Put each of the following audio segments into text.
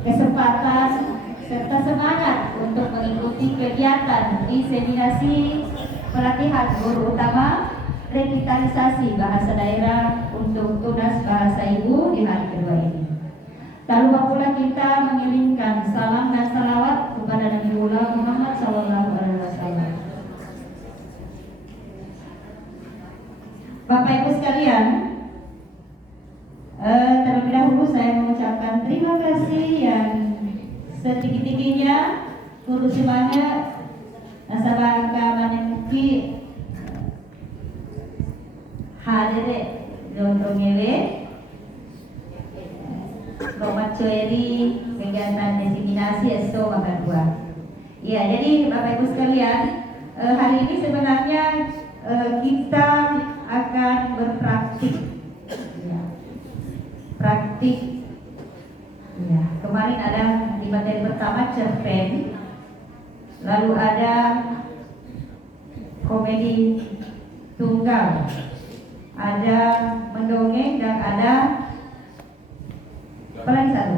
kesempatan serta semangat untuk mengikuti kegiatan inseminasi pelatihan guru utama revitalisasi bahasa daerah untuk tunas bahasa ibu di hari kedua ini. Tak lupa pula kita mengirimkan salam dan salawat kepada Nabiullah Muhammad SAW. Bapak Ibu sekalian, terlebih dahulu saya mengucapkan terima kasih yang setinggi-tingginya guru semangat nasabah keamanan hadir untuk ngewe Romat Coeri kegiatan diseminasi ESO makan buah. Ya, jadi Bapak Ibu sekalian, hari ini sebenarnya kita akan berpraktik. Ya, praktik. Ya, kemarin ada di materi pertama cerpen, lalu ada komedi tunggal, ada mendongeng dan ada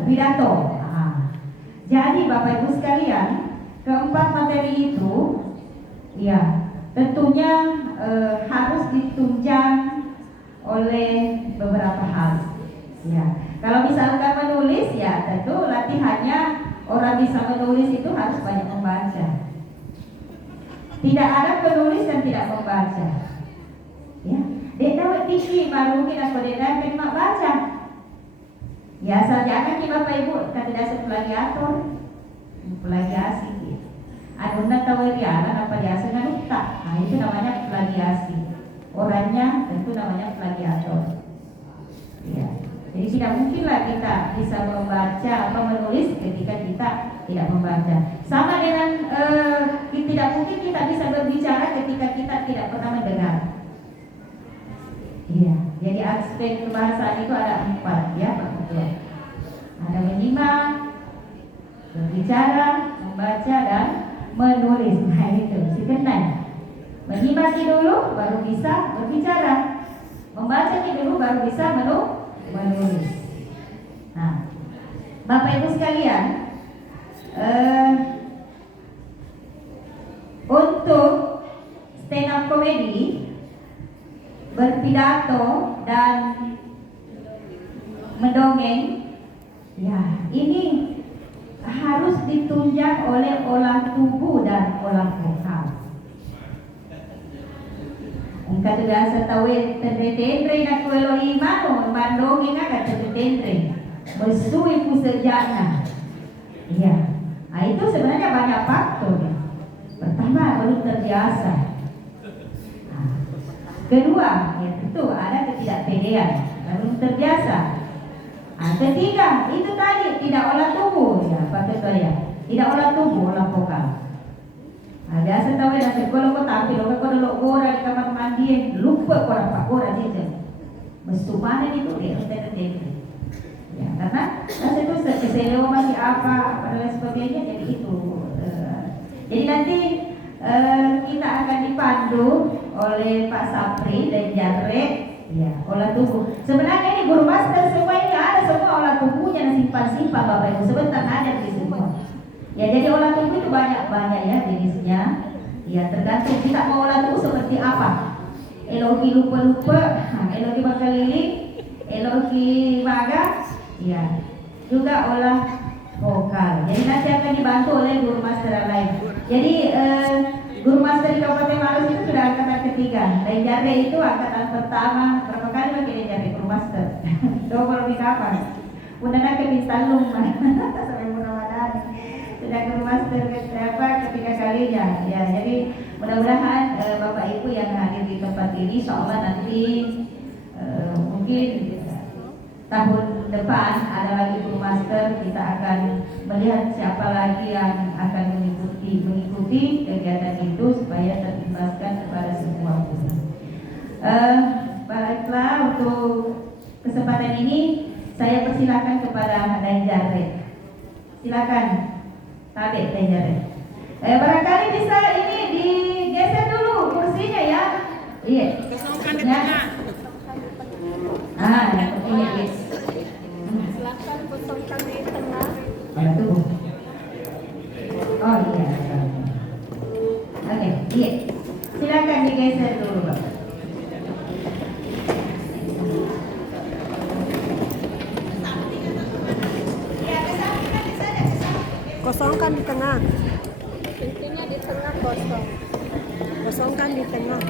pidato. Jadi Bapak Ibu sekalian, keempat materi itu ya tentunya harus ditunjang oleh beberapa hal. Ya, kalau misalkan menulis ya tentu latihannya orang bisa menulis itu harus banyak membaca. Tidak ada penulis yang tidak membaca. Ya, dia tahu tinggi baru kita kodenya terima baca. Ya, jangan Bapak Ibu kan tidak seplagiator, plagiasi. Gitu. Aduna tahu riana apa biasa kan tak. Nah, itu namanya plagiasi. Orangnya itu namanya plagiator. Ya. Jadi tidak mungkinlah kita bisa membaca atau menulis ketika kita tidak membaca. Sama dengan tidak mungkin kita bisa berbicara ketika kita tidak pernah mendengar. Iya. Jadi aspek kebahasaan itu ada 4 ya Pak Ketua. Ada menyimak, berbicara, membaca dan menulis. Nah itu si kenal. Menyimak dulu baru bisa berbicara. Membaca dulu baru bisa menulis. Nah, Bapak Ibu sekalian, untuk stand up comedy, berpidato dan mendongeng, ya ini harus ditunjang oleh olah tubuh dan olah vokal. Engkau biasa tahu tendre nak kuelo imano mandongeng agak tendre mesui pusejana. Ya, nah itu sebenarnya banyak faktor. Pertama belum terbiasa. Kedua, ya tentu ada ketidakpedean, belum terbiasa. Ketiga, itu tadi tidak olah tubuh, ya Pak Ketua ya, tidak olah tubuh, olah vokal. Biasa tahu ya, kalau kau tampil, kalau dulu gora di kamar mandi, lupa kau apa gora saja. Mesti mana itu dia, ya karena itu keselewa masih apa dan sebagainya, jadi itu. Jadi nanti kita akan dipandu oleh Pak Sapri dan Jarre, ya olah tubuh. Sebenarnya ini guru master semua ini ada semua olah tubuhnya dan simpan-simpan Bapak Ibu sebentar ada di semua. Ya jadi olah tubuh itu banyak ya jenisnya. Ya tergantung kita mau olah tubuh seperti apa. Elogi lupa-lupa, elogi berkeliling, elogi maga, ya juga olah vokal. Jadi nanti akan dibantu oleh guru master yang lain. Jadi guru master di Kabupaten Maros itu sudah angkatan ketiga. Dan Jare itu angkatan pertama. Berapa kali pakai Jare guru master? Coba lebih kapan? Udah nak ke Bistalung sampai mudah-mudahan sudah guru master ketiga kalinya. Ya, jadi mudah-mudahan Bapak Ibu yang hadir di tempat ini, insyaallah nanti mungkin tahun depan ada lagi guru master, kita akan melihat siapa lagi yang akan mengikuti kegiatan itu supaya terimbaskan kepada semua. Baiklah, untuk kesempatan ini saya persilakan kepada Dainjare. Silakan, Tabek Dainjare. Barangkali bisa ini digeser dulu kursinya ya. Iya. Ya. Yang kepilih. Silakan kosongkan di tengah. Olah tubuh. Oh iya. Oke, iya. Silakan digeser dulu, Pak. Kosongkan di tengah. Pintunya di tengah kosong. Kosongkan di tengah.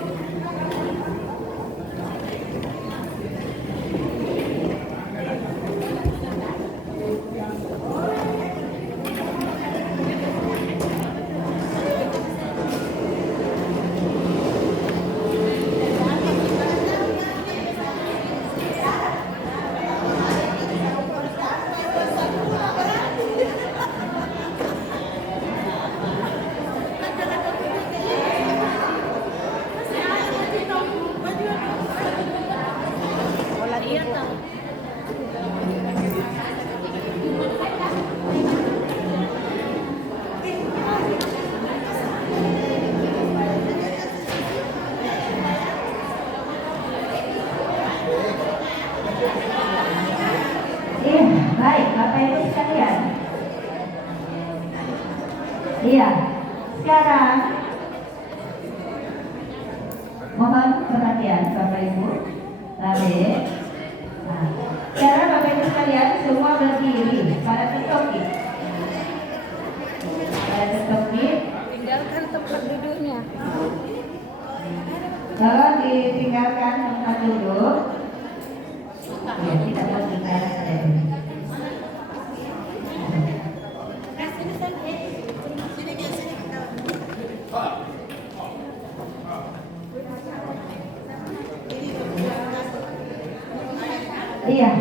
Baik, Bapak Ibu sekalian. Iya, sekarang mohon perhatian Bapak Ibu. Baik. Nah, sekarang Bapak Ibu sekalian semua berdiri pada tetoki. Pada tetoki. Tinggalkan tempat duduknya. Kalau ditinggalkan tempat duduk, ya tidak mau tinggalkan. Iya.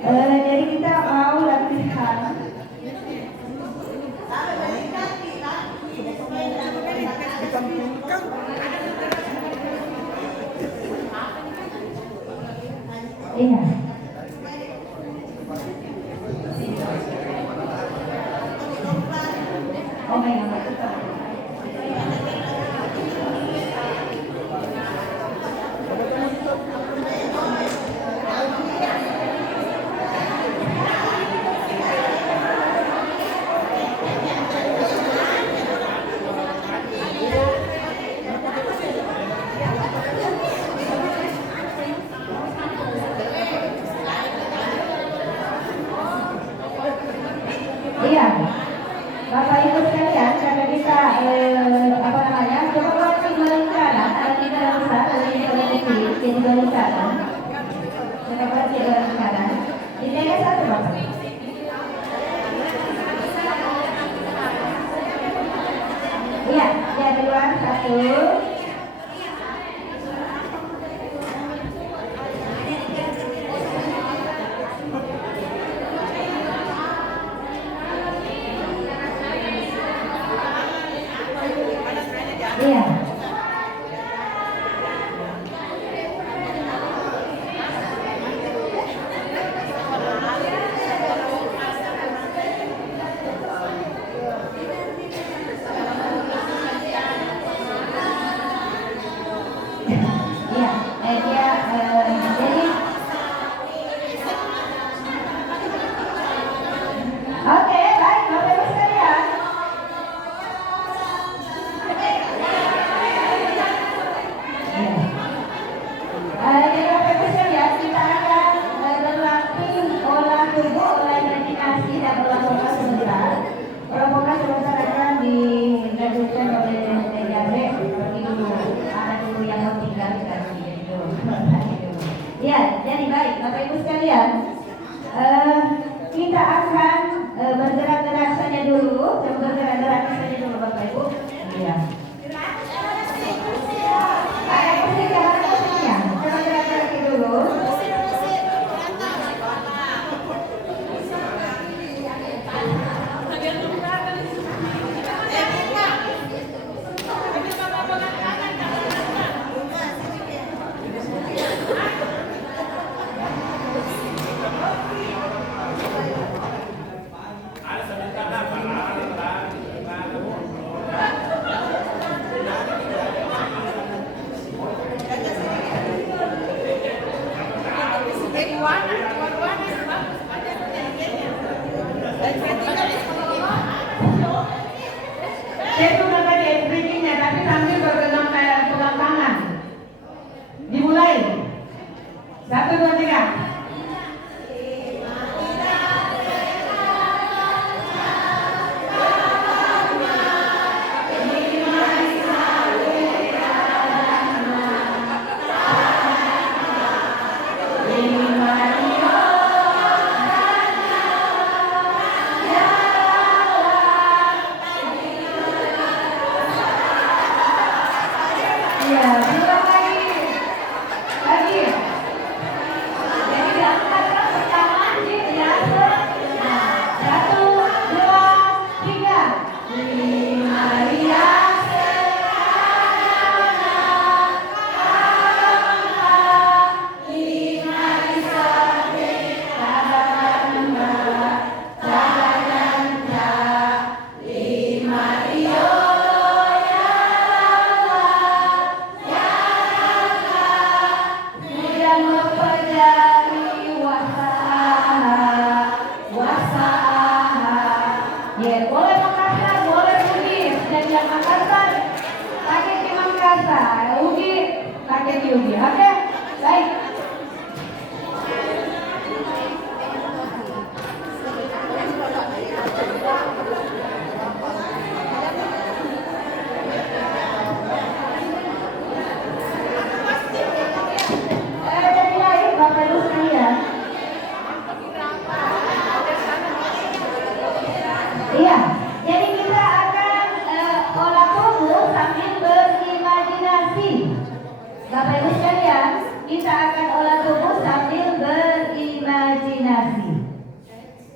Jadi kita mau latihan. Iya. Oh my God. Iya, Bapak Ibu sekalian, karena kita coba lagi melingkaran, ada 3 besar, ada 3 kecil, jadi 2 lingkaran. Coba lagi lingkaran. Ini ada 1 Bapak. Iya, yang kedua 1. Iya. Jadi oke, baik Bapak Ibu sekalian. Jadi Bapak Ibu sekalian, kita akan berlatih olah tubuh, olah imajinasi dan olah poka sebentar. Olah poka sebentar akan dilanjutkan oleh Jabre seperti dulu. Ada dulu yang mau tinggalkan gitu. Ya, jadi baik Bapak Ibu sekalian, kita akan bergerak-gerak saja dulu. Coba bergerak-gerak saja dulu Bapak Ibu. Iya.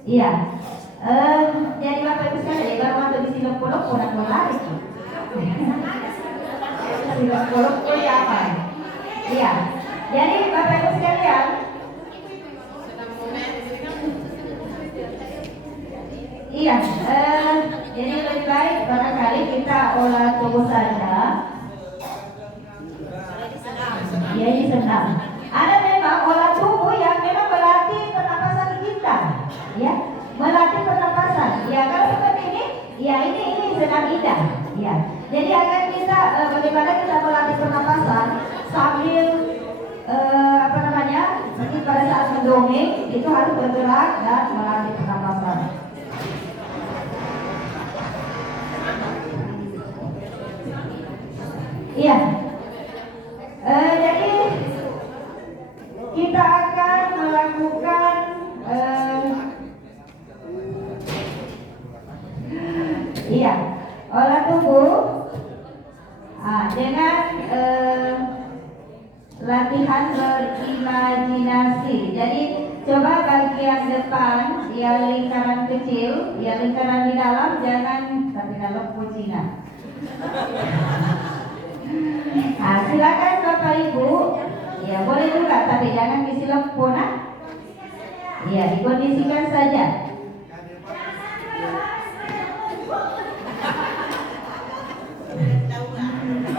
Iya. Jadi Bapak Ibu sekalian, baru masuk di silop-polop orang mau lari. Silop-polop itu apa? Iya. Jadi Bapak Ibu sekalian, iya. Jadi lebih baik barangkali kita olah tubuh saja. Ya, ini senang. Ada memang olah tubuh yang memang melatih pernapasan kita, ya, melatih pernapasan. Ya, kalau seperti ini, ya ini senang indah. Ya, jadi agar kita bagaimana kita melatih pernapasan sambil apa namanya, mungkin pada saat mendongeng itu harus bergerak dan melatih pernapasan. Iya. Jadi kita akan melakukan iya, olah tubuh dengan latihan berimajinasi. Jadi coba bagian depan yang lingkaran kecil, yang lingkaran di dalam jangan tapi dalam kucingnya. Silakan Bapak Ibu. Ya boleh juga, tapi jangan disilap pona. Ya, dikondisikan saja.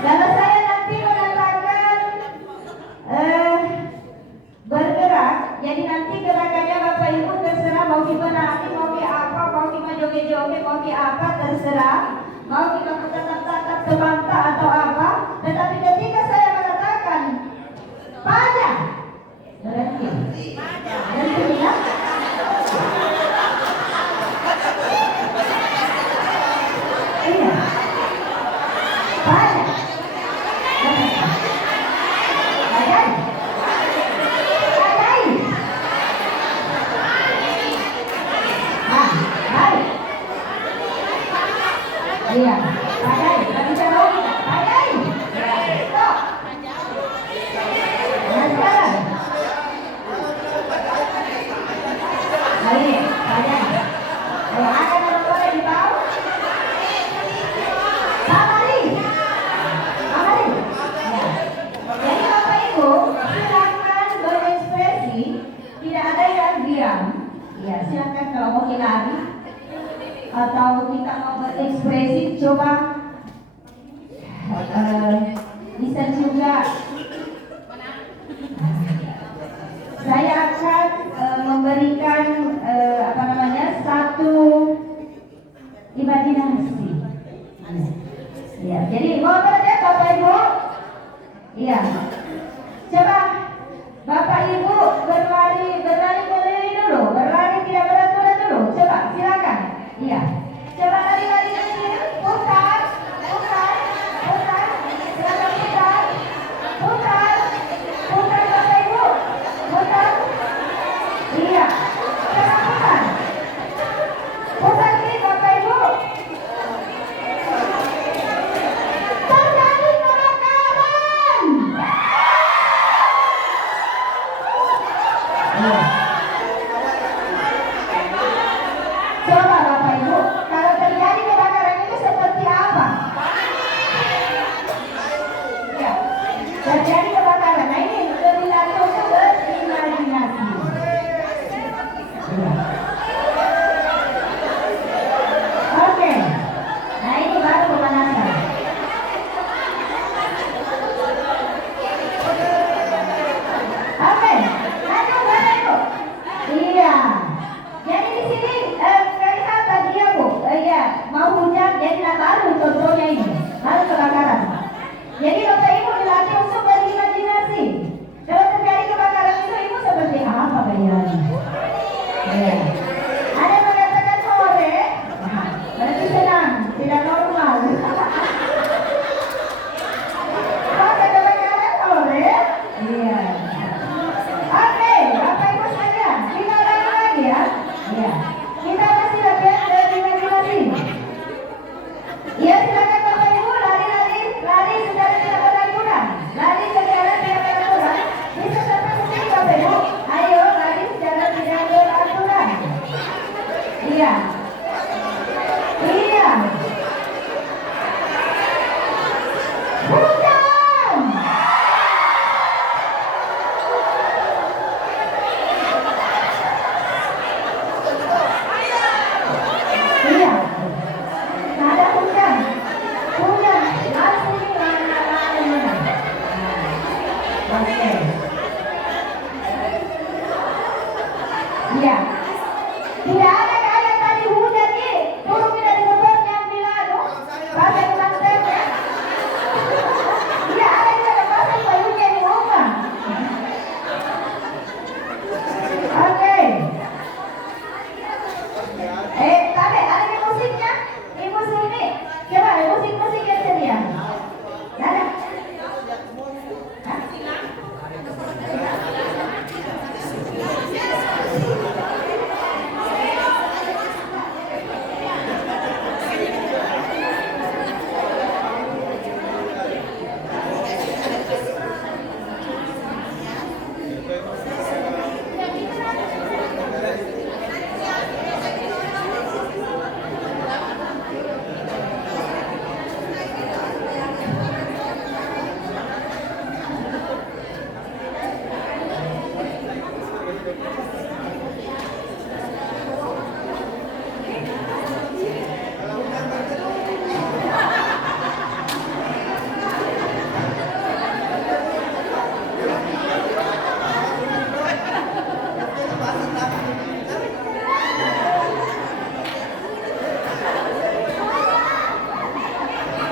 Kalau saya nanti mengatakan bergerak, jadi nanti gerakannya Bapak Ibu terserah mau dimenangi, mau di apa, mau di joget-joget, mau di apa terserah, mau kita tatap-tatap terbantah atau apa. Tetapi ketika saya mengatakan pada berhenti, berhenti ya. Iya, pada. Iya, padai, tapi jangan padai. Stop. Nah, sekarang. Baik, padai. Akan ada boleh di bawah. Amari. Amari. Ya. Jadi Bapak Ibu, silakan berekspresi, tidak ada yang diam. Ya, silakan kalau mau lari atau kita mau berekspresi, coba bisa juga. Saya akan memberikan apa namanya, satu imajinasi. Ya, jadi mau belajar Bapak Ibu? Iya. Coba Bapak Ibu berlari keliling dulu, berlari tidak beraturan dulu. Coba silakan. Iya. Coba lari-lari ke sini, putar. Silakan putar. Putar Bapak Ibu. Putar. Iya. Coba putar. Putar ini Bapak Ibu. Terjadi kebakaran. Iya. Coba Bapak Ibu, kalau terjadi kebakaran itu seperti apa? Ya, terjadi kebakaran. Nah ini lebih lanjut untuk berimajinasi. Ya. Oke, nah ini baru pemanasan. Oke, lanjut Bapak Ibu. Iya. Jadi di sini kelihatan dia Bu, ya mau hujan, jadi baru contohnya ini, baru kebakaran. Jadi Bapak Ibu dilatih untuk berimajinasi. Kalau terjadi kebakaran itu Ibu seperti apa bayangannya? Ya. Ada yang mengatakan sore, berarti senang, tidak normal. Ada kebakaran sore, iya. Oke, Bapak Ibu sekalian, kita ulangi lagi ya. Ya, kita masih latihan berimajinasi. Ya, silakan Bapak Ibu lari secara tidak beraturan. Lari secara tidak beraturan. Bisa sampai sini Bapak Ibu. Ayo lari secara tidak beraturan. Iya. Iya. Hujan. Iya. Nggak ada hujan. Hujan. Lalu ini mana. Oke. Iya. Tidak ada kayak tadi hujan nih. Turun dari motornya Milano. Pakai tukang tempe. Iya, ada juga yang pakai bajunya di rumah. Oke. Tapi ada yang musiknya? Ibu Suni. Coba musik-musik yang ceria. Ada. Hah?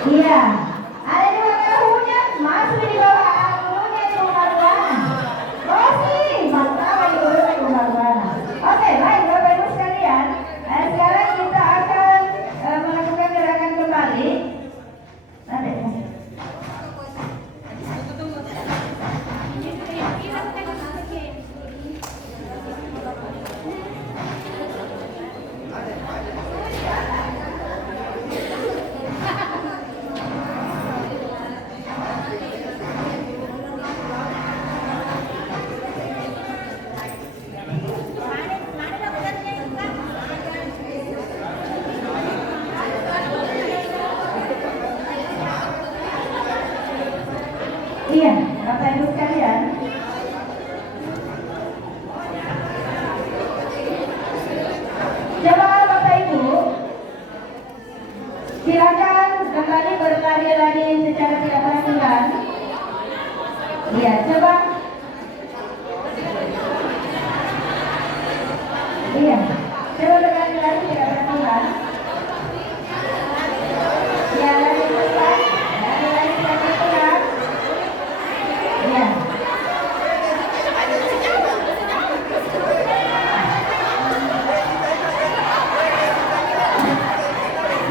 Iya, ada juga perahunya masuk di bawah anggunnya itu Marwana. Rosi, mantap di bawah Marwana. Oke, baik Bapak Ibu sekalian. Sekarang kita akan melakukan gerakan kembali. Nanti. Iya, Bapak Ibu sekalian. Coba Bapak Ibu, silakan kembali berlari lagi secara tidak beraturan. Iya, coba. Iya, coba berlari lagi tidak beraturan. Ya, lagi selesai. Lari tidak beraturan. Iya.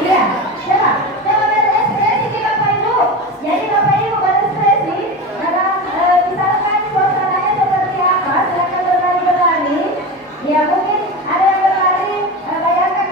Iya, coba berekspresi di Bapak Ibu. Jadi Bapak Ibu berekspresi dalam misalkan suasananya seperti apa, silakan berlari. Ya mungkin ada yang berlari, bayangkan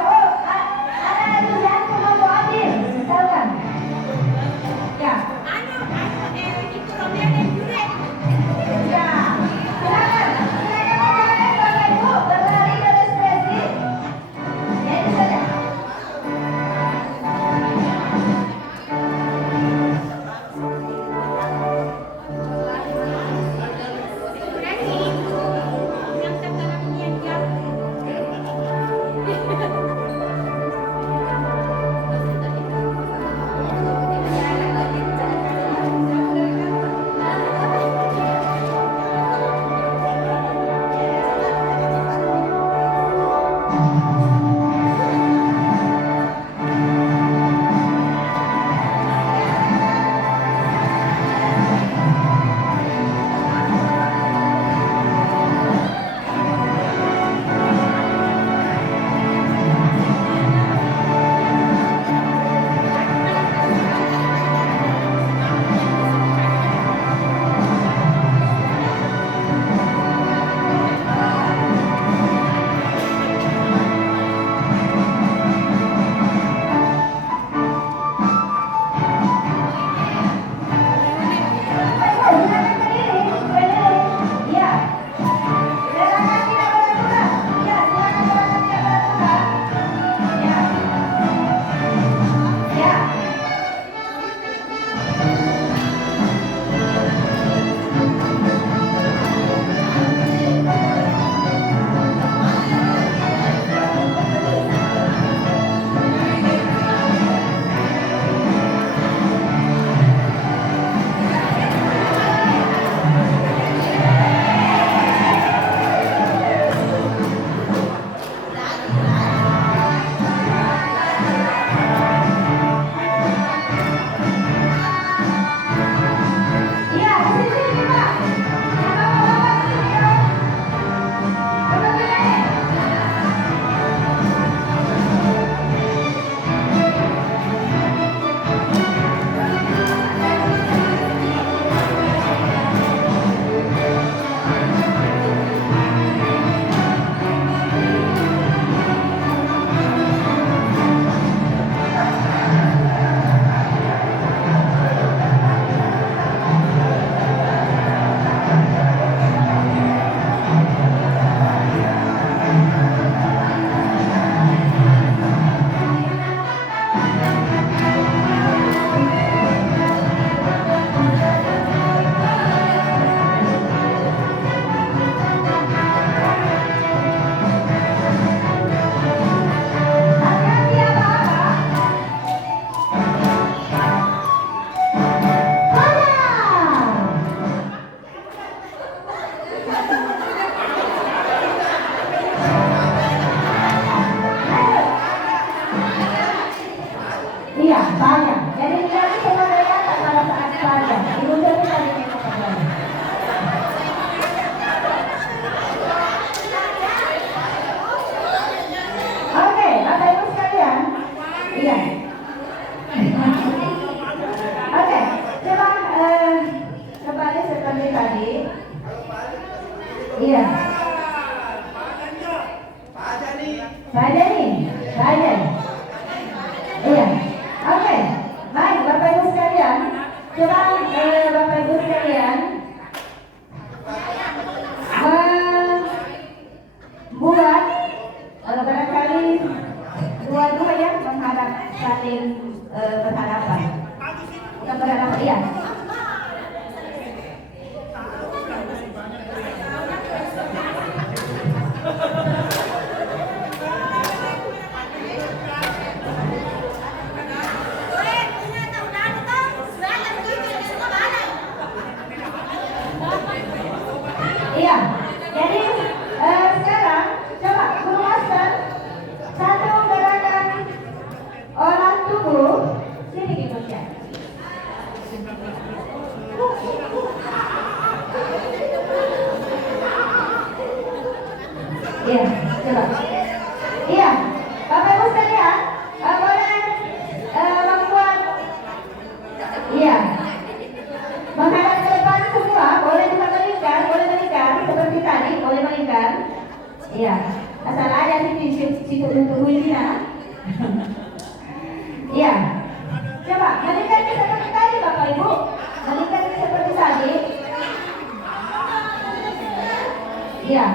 Saja nih, saja. Iya, oke. Baik, Bapak Ibu sekalian, coba Bapak Ibu sekalian membuat barangkali dua-dua ya menghadap saling berhadapan. Bukan berhadapan, iya. Iya, jadi sekarang coba rumuskan satu gerakan olah tubuh. Sini dibaca. Iya, coba. Iya, Bapak Ibu sekalian, boleh membuat, iya, menghadap ke depan semua, boleh juga melingkar seperti tadi, boleh melingkar. Iya, asal ada situ untuk ini ya. Iya, coba melingkar seperti tadi Bapak Ibu, melingkar seperti tadi. Iya,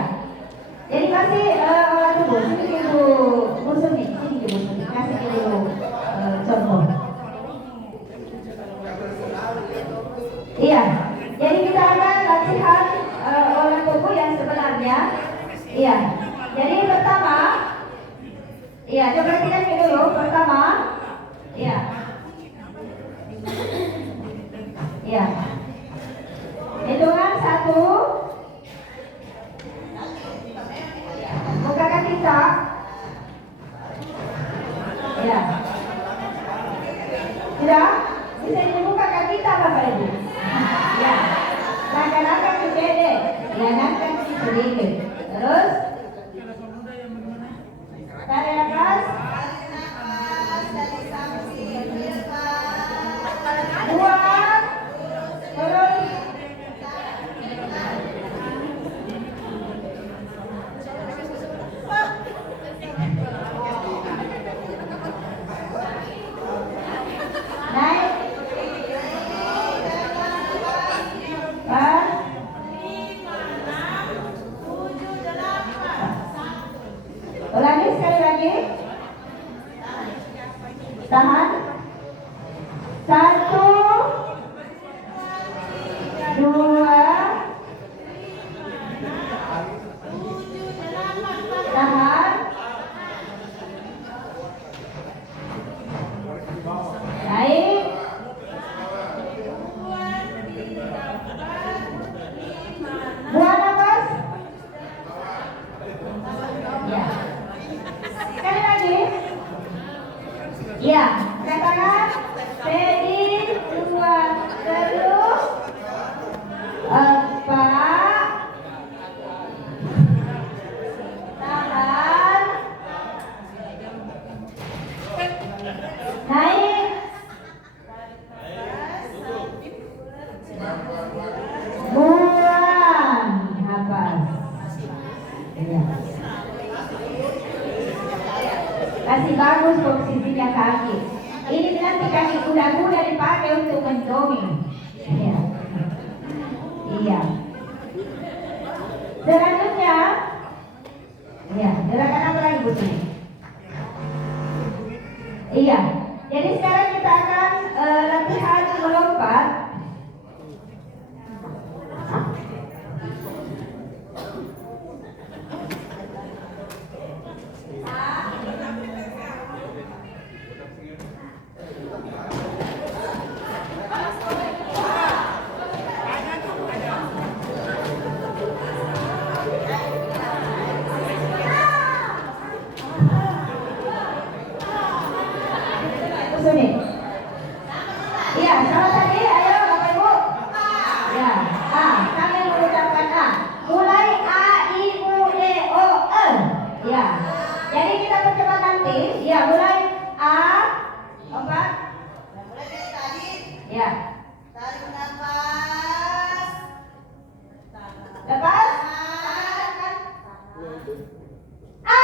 jadi kasih olah tubuh, sini dulu musuh nih, sini dulu musuh nih, kasih dulu contoh. Iya, jadi kita akan latihan olah tubuh yang sebenarnya. Iya, jadi pertama, iya coba kita dulu pertama, iya, iya, hitungan 1, buka kaki tak, iya, sudah bisa dibuka kaki tak Bapak Ibu. Ya, langkah-langkah ke dede, ya langkah sedikit. Terus, tarik nafas, buang, terus, naik. Ulangi sekali lagi. Tahan. 1, 2, tahan. Naik. Buang nafas. Ya. Sekali lagi. Ya, katakan steady, 2, terus 4, tahan, naik, buang nafas. Ya. Kasih bagus posisinya kaki. Ini nanti kaki kuda-kuda dipakai untuk mendongeng. Iya. Iya. Selanjutnya, iya, gerakan apa lagi Bu Sri? Iya. Jadi sekarang kita akan latihan melompat. Sini. Iya, sama tadi, ayo Bapak Ibu. Ya, A, sambil mengucapkan A. Mulai A, I, U, E, O, E. Ya. Jadi kita percepat nanti. Ya, mulai A, lompat. Mulai dari tadi. Ya. Tarik nafas. Lepas. A.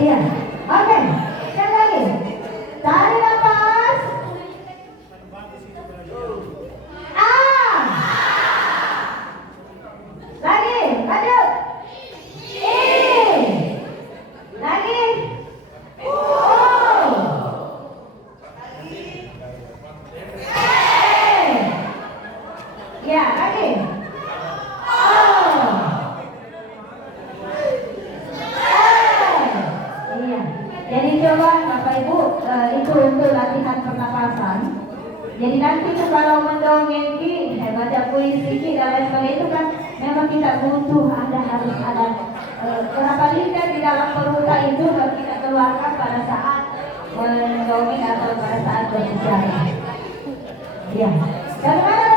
Iya. Oke. Sekali lagi. Tarik nafas. Ah. Lagi. Lanjut. Lagi. Ya, lagi. Iya. Jadi coba Bapak Ibu itu untuk latihan pernapasan. Jadi nanti tuh kalau mendongeng baca puisi dan lain sebagainya itu kan memang kita butuh harus ada berapa liter di dalam perut itu harus kita keluarkan pada saat mendongeng atau pada saat berbicara. Ya. Bagaimana